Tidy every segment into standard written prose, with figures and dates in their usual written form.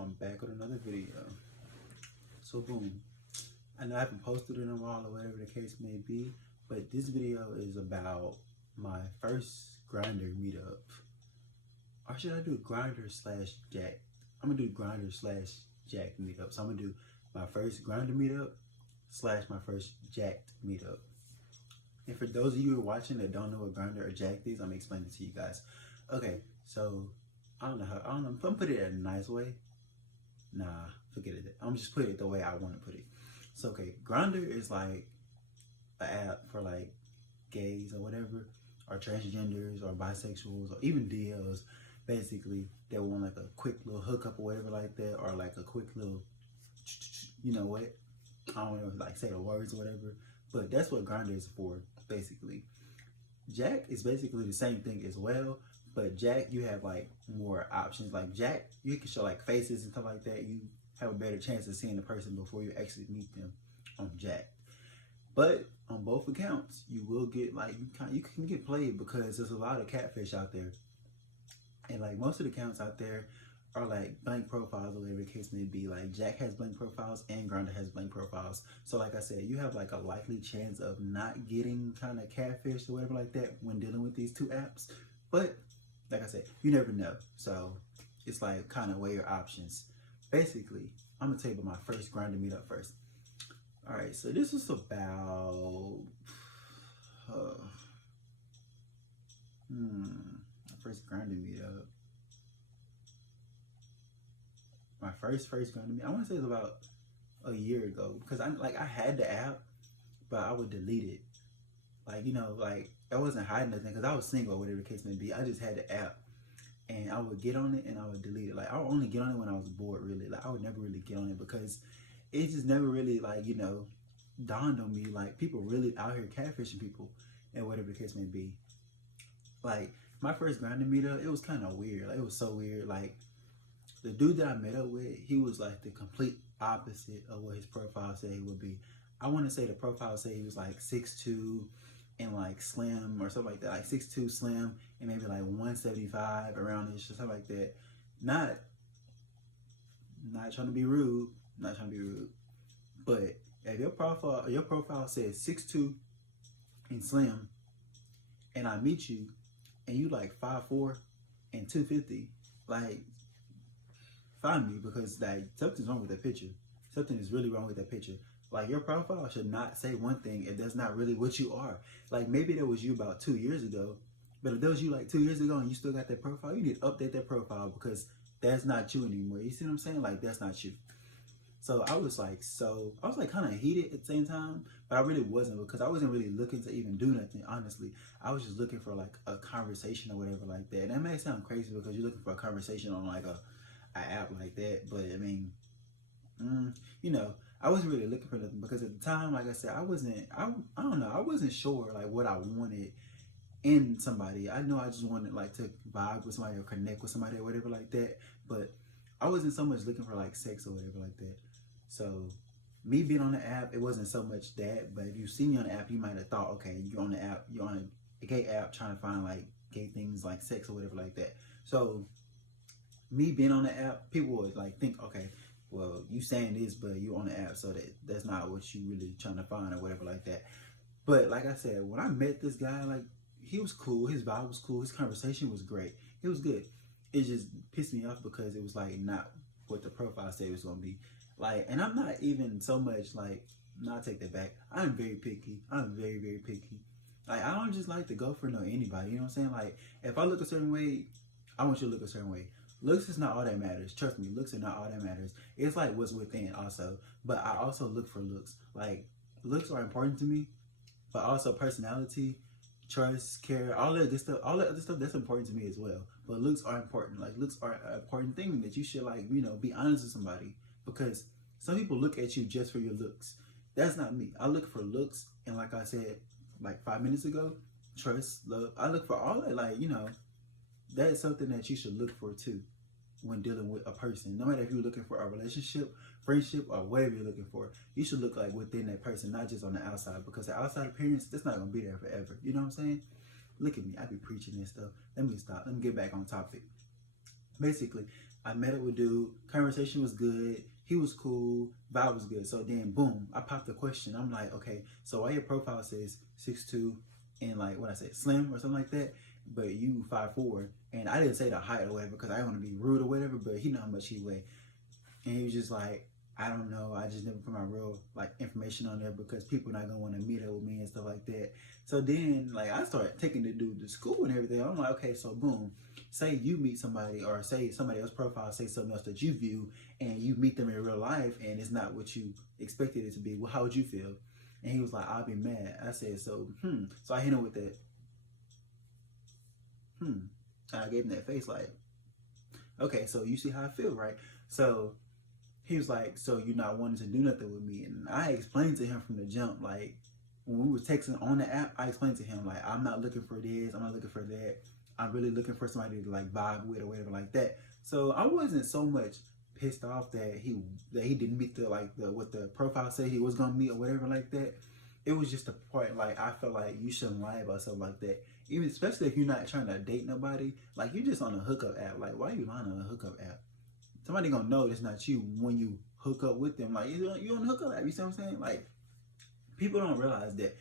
I'm back with another video. So boom, I know I haven't posted it in a while or whatever the case may be, but this video is about my first Grindr meetup. Or should I do Grindr slash Jack? I'm gonna do Grindr slash Jack meetup. So I'm gonna do my first Grindr meetup slash my first Jacked meetup. And for those of you who are watching that don't know what Grindr or Jack is, I'm gonna explain it to you guys. Okay, so I don't know. I'm gonna put it in a nice way. Nah, forget it. I'm just put it the way I want to put it. So okay, Grindr is like an app for like gays or whatever, or transgenders or bisexuals or even DLs, basically that want like a quick little hookup or whatever like that, or like a quick little, you know what? I don't know, like say the words or whatever. But that's what Grindr is for, basically. Jack is basically the same thing as well, but Jack, you have like more options. Like Jack, you can show like faces and stuff like that. You have a better chance of seeing the person before you actually meet them on Jack. But on both accounts, you will get like, you can get played because there's a lot of catfish out there. And like most of the accounts out there are like blank profiles or whatever the case may be. Like Jack has blank profiles and Grindr has blank profiles. So like I said, you have like a likely chance of not getting kind of catfish or whatever like that when dealing with these two apps. But like I said, you never know. So it's like kind of weigh your options. Basically, I'm gonna tell you about my first Grindr meetup first. All right, so this is about my first Grindr meetup. My first Grindr meetup. I want to say it's about a year ago because I had the app, but I would delete it. Like, you know, like I wasn't hiding nothing because I was single or whatever the case may be. I just had the app. And I would get on it and I would delete it. Like I would only get on it when I was bored, really. Like I would never really get on it because it just never really, like, you know, dawned on me like people really out here catfishing people and whatever the case may be. Like my first Grindr meetup, it was kind of weird. Like it was so weird. Like the dude that I met up with, he was like the complete opposite of what his profile said he would be. I want to say the profile said he was like 6'2" and like slim or something like that, like 6'2" slim and maybe like 175 around this or something like that. Not trying to be rude, but if your profile says 6'2" and slim, and I meet you and you like 5'4" and 250, like find me because like something's wrong with that picture. Something is really wrong with that picture. Like your profile should not say one thing if that's not really what you are. Like maybe that was you about 2 years ago, but if that was you like 2 years ago and you still got that profile, you need to update that profile because that's not you anymore. You see what I'm saying? Like that's not you. So I was like kind of heated at the same time, but I really wasn't because I wasn't really looking to even do nothing, honestly. I was just looking for like a conversation or whatever like that. And that may sound crazy because you're looking for a conversation on like a app like that, but I mean, you know, I wasn't really looking for nothing because at the time, like I said, I don't know, I wasn't sure like what I wanted in somebody. I know I just wanted like to vibe with somebody or connect with somebody or whatever like that, but I wasn't so much looking for like sex or whatever like that. So me being on the app, it wasn't so much that, but if you see me on the app, you might have thought, okay, you're on the app, you're on a gay app trying to find like gay things like sex or whatever like that. So me being on the app, people would like think, okay, well, you saying this, but you on the app, so that's not what you really trying to find or whatever like that. But like I said, when I met this guy, like he was cool, his vibe was cool, his conversation was great, it was good. It just pissed me off because it was like not what the profile said it was gonna be. Like, and I'm not even so much like, no, I take that back. I'm very picky. I'm very, very picky. Like I don't just like to go for no anybody. You know what I'm saying? Like if I look a certain way, I want you to look a certain way. Looks is not all that matters. Trust me, looks are not all that matters. It's like what's within also. But I also look for looks. Like looks are important to me, but also personality, trust, care, all that good stuff, all that other stuff that's important to me as well. But looks are important. Like looks are an important thing that you should like, you know, be honest with somebody because some people look at you just for your looks. That's not me. I look for looks, and like I said like 5 minutes ago, trust, love. I look for all that, like, you know. That is something that you should look for too when dealing with a person. No matter if you're looking for a relationship, friendship, or whatever you're looking for, you should look like within that person, not just on the outside, because the outside appearance, that's not going to be there forever. You know what I'm saying? Look at me. I be preaching this stuff. Let me stop. Let me get back on topic. Basically, I met up with dude. Conversation was good. He was cool. Vibe was good. So then, boom, I popped the question. I'm like, okay, so why your profile says 6'2" and like what I said, slim or something like that, but you 5'4", and I didn't say the height or whatever because I didn't want to be rude or whatever. But he know how much he weigh, and he was just like, I don't know. I just never put my real like information on there because people not gonna want to meet up with me and stuff like that. So then like I started taking the dude to school and everything. I'm like, okay, so boom, say you meet somebody or say somebody else's profile say something else that you view and you meet them in real life and it's not what you expected it to be. Well, how would you feel? And he was like, I'll be mad. I said, so I hit him with that, And I gave him that face like, okay, so you see how I feel, right? So he was like, so you're not wanting to do nothing with me? And I explained to him from the jump, like, when we were texting on the app, I explained to him, like, I'm not looking for this, I'm not looking for that. I'm really looking for somebody to, like, vibe with or whatever like that. So I wasn't so much pissed off that he didn't meet what the profile said he was gonna meet or whatever like that. It was just a part, like, I felt like you shouldn't lie about something like that. Even, especially if you're not trying to date nobody, like, you're just on a hookup app. Like, why are you lying on a hookup app? Somebody gonna know it's not you when you hook up with them. Like, you on the hookup app, you see what I'm saying? Like, people don't realize that.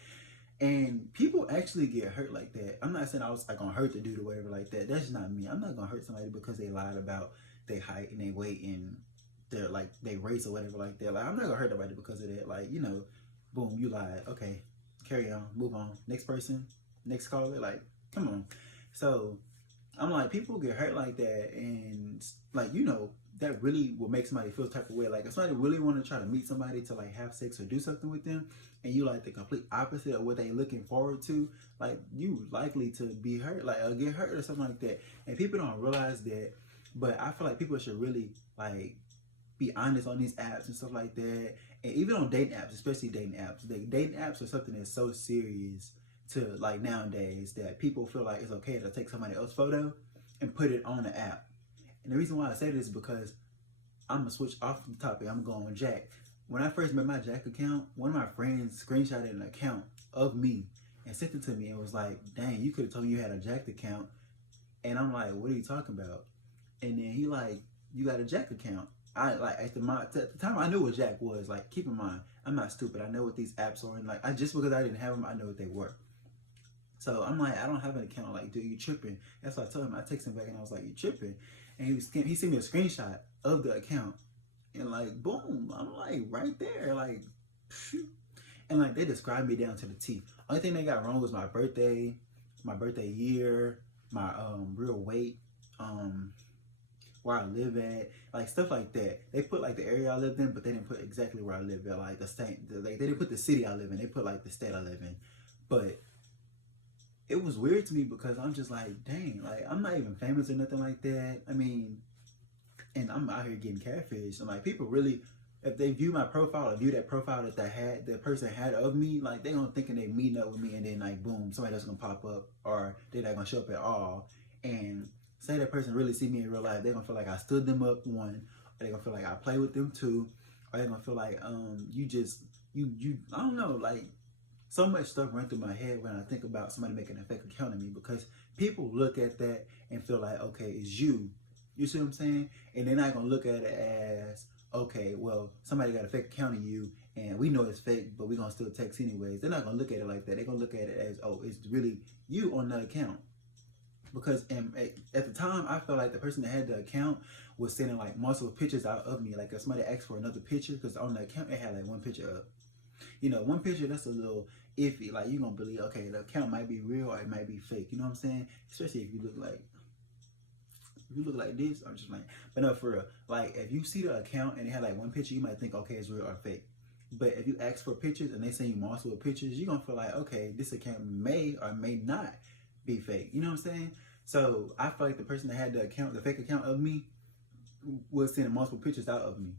And people actually get hurt like that. I'm not saying I was like gonna hurt the dude or whatever like that. That's not me. I'm not gonna hurt somebody because they lied about their height and their weight and their race or whatever like that. Like, I'm not gonna hurt nobody because of that. Like, boom, you lied. Okay, carry on, move on. Next person, next caller. Like, come on. So I'm like, people get hurt like that, and like, that really will make somebody feel type of way. Like, if somebody really want to try to meet somebody to like have sex or do something with them, and you like the complete opposite of what they looking forward to, like, you likely to be hurt, like, or get hurt or something like that. And people don't realize that. But I feel like people should really like be honest on these apps and stuff like that. And even on dating apps, especially dating apps. Dating apps are something that's so serious to like nowadays that people feel like it's okay to take somebody else's photo and put it on the app. And the reason why I say this is because I'm gonna switch off the topic. I'm going on Jack. When I first made my Jack account, one of my friends screenshotted an account of me and sent it to me and was like, dang, you could have told me you had a Jack account. And I'm like, what are you talking about? And then he like, you got a Jack account. I like at the time I knew what Jack was. Like, keep in mind, I'm not stupid. I know what these apps are, and like, just because I didn't have them, I know what they were. So I'm like, I don't have an account. Like, dude, you tripping? That's what I told him. I texted him back and I was like, you tripping? And he sent me a screenshot of the account, and like, boom, I'm like right there, like, phew. And like, they described me down to the T. Only thing they got wrong was my birthday year, my real weight, where I live at, like stuff like that. They put like the area I lived in, but they didn't put exactly where I live at, like the state. They didn't put the city I live in. They put like the state I live in, but it was weird to me because I'm just like, dang, like, I'm not even famous or nothing like that. I mean, and I'm out here getting catfish. And like, people really, if they view my profile or view that profile that the person had of me, like, they don't thinking they meeting up with me and then like, boom, somebody else gonna pop up or they're not gonna show up at all. And say that person really see me in real life, they're gonna feel like I stood them up, one, or they're gonna feel like I play with them, two, or they're gonna feel like you I don't know, like, so much stuff run through my head when I think about somebody making a fake account of me, because people look at that and feel like, okay, it's you. You see what I'm saying? And they're not gonna look at it as, okay, well, somebody got a fake account of you and we know it's fake, but we're gonna still text anyways. They're not gonna look at it like that. They're gonna look at it as, oh, it's really you on that account. Because at the time, I felt like the person that had the account was sending like multiple pictures out of me. Like, if somebody asked for another picture, because on the account it had like one picture up. One picture, that's a little iffy. Like, you're gonna believe, okay, the account might be real or it might be fake. You know what I'm saying? Especially if you look like this. I'm just like, but no, for real. Like, if you see the account and it had like one picture, you might think, okay, it's real or fake. But if you ask for pictures and they send you multiple pictures, you're gonna feel like, okay, this account may or may not be fake. You know what I'm saying? So I feel like the person that had the fake account of me, was sending multiple pictures out of me.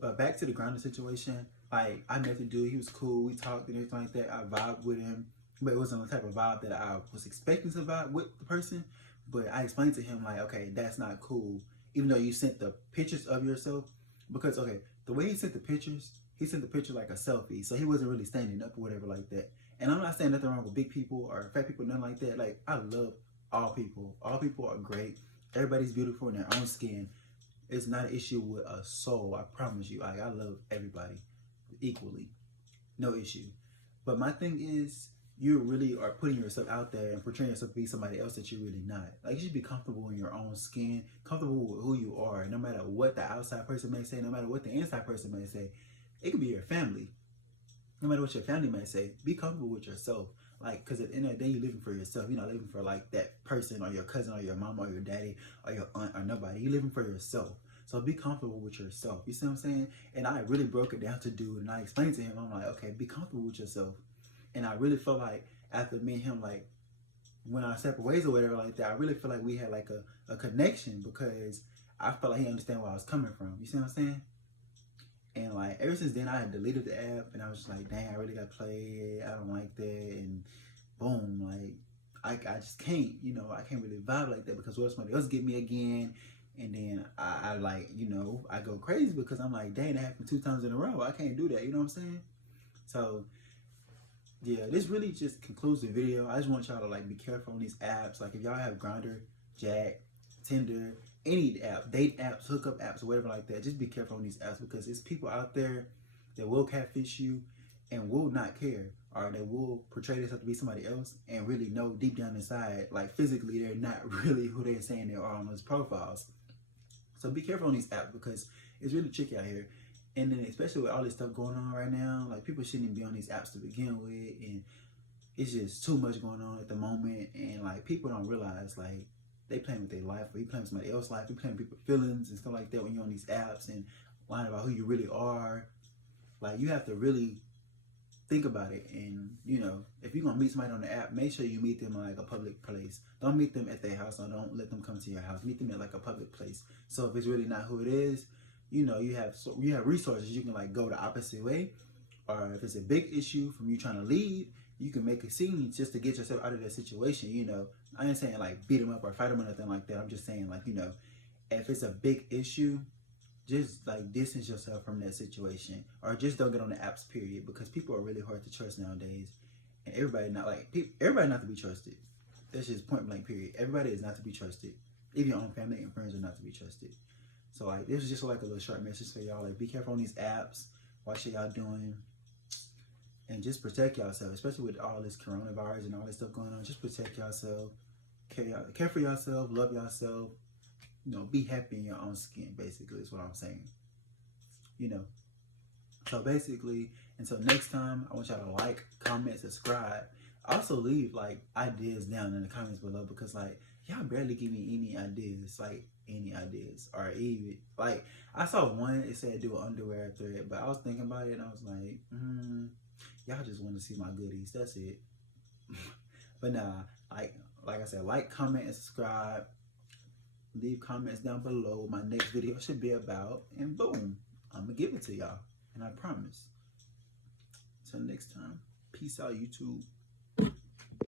But back to the Grindr situation, like, I met the dude, he was cool, we talked and everything like that, I vibed with him, but it wasn't the type of vibe that I was expecting to vibe with the person. But I explained to him, like, okay, that's not cool, even though you sent the pictures of yourself, because, okay, the way he sent the picture like a selfie, so he wasn't really standing up or whatever like that. And I'm not saying nothing wrong with big people or fat people, nothing like that. Like, I love all people are great, everybody's beautiful in their own skin. It's not an issue with a soul. I promise you. Like, I love everybody equally, no issue. But my thing is, you really are putting yourself out there and portraying yourself to be somebody else that you're really not. Like, you should be comfortable in your own skin, comfortable with who you are, no matter what the outside person may say, no matter what the inside person may say. It could be your family. No matter what your family may say, be comfortable with yourself. Like, because at the end of the day, you're living for yourself. You're not living for, like, that person or your cousin or your mom or your daddy or your aunt or nobody. You're living for yourself. So be comfortable with yourself. You see what I'm saying? And I really broke it down to dude, and I explained to him, I'm like, okay, be comfortable with yourself. And I really felt like after me and him, like, when I separate ways or whatever like that, I really feel like we had like a connection, because I felt like he understand where I was coming from. You see what I'm saying? And like ever since then, I had deleted the app, and I was just like, dang, I really got played. I don't like that. And boom, like I just can't, you know, I can't really vibe like that, because what if somebody else get me again? And then I like, you know, I go crazy because I'm like, dang, that happened 2 times in a row. I can't do that. You know what I'm saying? So yeah, this really just concludes the video. I just want y'all to like be careful on these apps. Like if y'all have Grindr, Jack, Tinder, any app, date apps, hookup apps, or whatever like that, just be careful on these apps, because it's people out there that will catfish you and will not care, or they will portray themselves to be somebody else and really know deep down inside, like physically, they're not really who they're saying they are on those profiles. So be careful on these apps, because it's really tricky out here. And then especially with all this stuff going on right now, like people shouldn't even be on these apps to begin with, and it's just too much going on at the moment. And like people don't realize like they playing with their life, or you playing with somebody else's life, you playing with people's feelings and stuff like that when you're on these apps and lying about who you really are. Like you have to really think about it. And you know, if you're gonna meet somebody on the app, make sure you meet them in like a public place. Don't meet them at their house, or don't let them come to your house. Meet them at like a public place. So if it's really not who it is, you know, you have resources. You can like go the opposite way, or if it's a big issue from you trying to leave, you can make a scene just to get yourself out of that situation. You know, I ain't saying like beat them up or fight them or nothing like that. I'm just saying like, you know, if it's a big issue, just like distance yourself from that situation, or just don't get on the apps, period, because people are really hard to trust nowadays, and everybody not to be trusted. That's just point blank, period. Everybody is not to be trusted. Even your own family and friends are not to be trusted. So like this is just like a little short message for y'all. Like be careful on these apps. Watch what y'all doing, and just protect yourself, especially with all this coronavirus and all this stuff going on. Just protect yourself. Care for yourself. Love yourself. You know, be happy in your own skin, basically, is what I'm saying. You know. So basically, until next time, I want y'all to like, comment, subscribe. Also leave like ideas down in the comments below, because like y'all barely give me any ideas, like any ideas, or even like I saw one, it said do an underwear thread, but I was thinking about it and I was like, y'all just want to see my goodies, that's it. But nah, like I said, like, comment, and subscribe. Leave comments down below what my next video should be about, and boom, I'm gonna give it to y'all, and I promise. Until next time, peace out, YouTube.